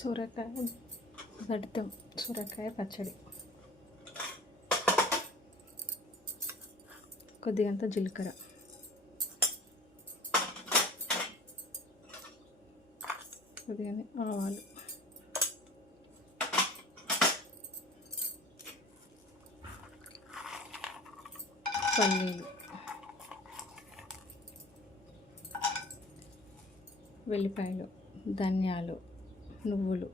సొరకాయ గడ్డెం సొరకాయ పచ్చడి. కొద్దిగంత జీలకర్ర, కొద్దిగానే ఆవాలు, పల్లీలు, వెల్లిపాయలు, ధనియాలు, నువ్వులు,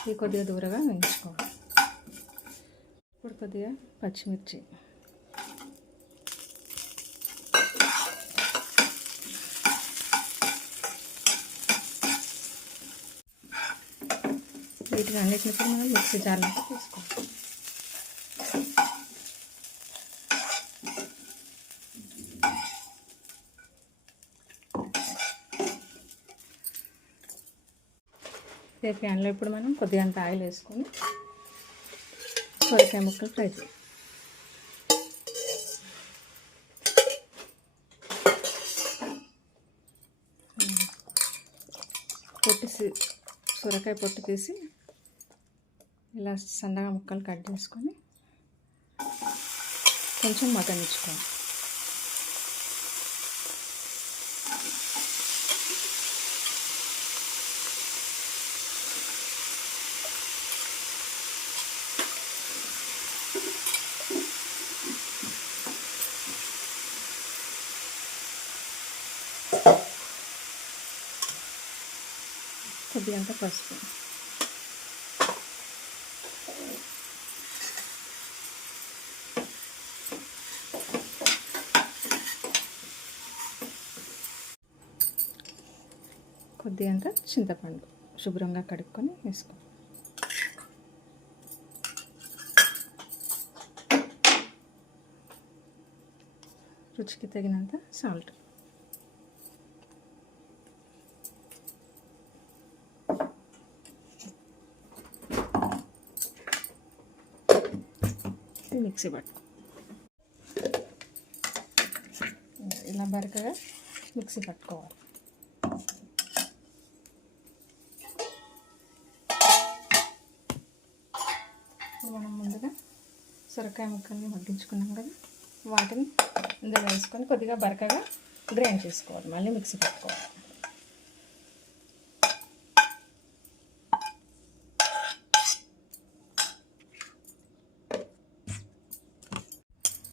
ఇది కొద్దిగా దూరగా వేయించుకోవాలి. ఇప్పుడు కొద్దిగా పచ్చిమిర్చి, వీటిని అన్నిటిని మనం మిక్సీ జార్లోకి తీసుకోవాలి. ఇదే ప్యాన్లో ఇప్పుడు మనం కొద్దిగంత ఆయిల్ వేసుకొని సొరకాయ ముక్కలు ఫ్రై చేయాలి. సొరకాయ పొట్టు తీసి ఇలా సన్నగా ముక్కలు కట్ చేసుకొని కొంచెం మగ్గనిచ్చుకోవాలి. కొద్దిగంత పసుపు, కొద్దిగంత చింతపండు శుభ్రంగా కడుక్కొని వేసుకో. రుచికి తగినంత సాల్ట్, మిక్సీ పట్టుకో. ఇలా బరకగా మిక్సీ పట్టుకోవాలి. మనం ముందుగా సొరకాయ ముక్కల్ని వడ్డించుకున్నాం కదా, వాటిని ఇందులో వేసుకొని కొద్దిగా బరకగా గ్రైండ్ చేసుకోవాలి. మళ్ళీ మిక్సీ పట్టుకోవాలి.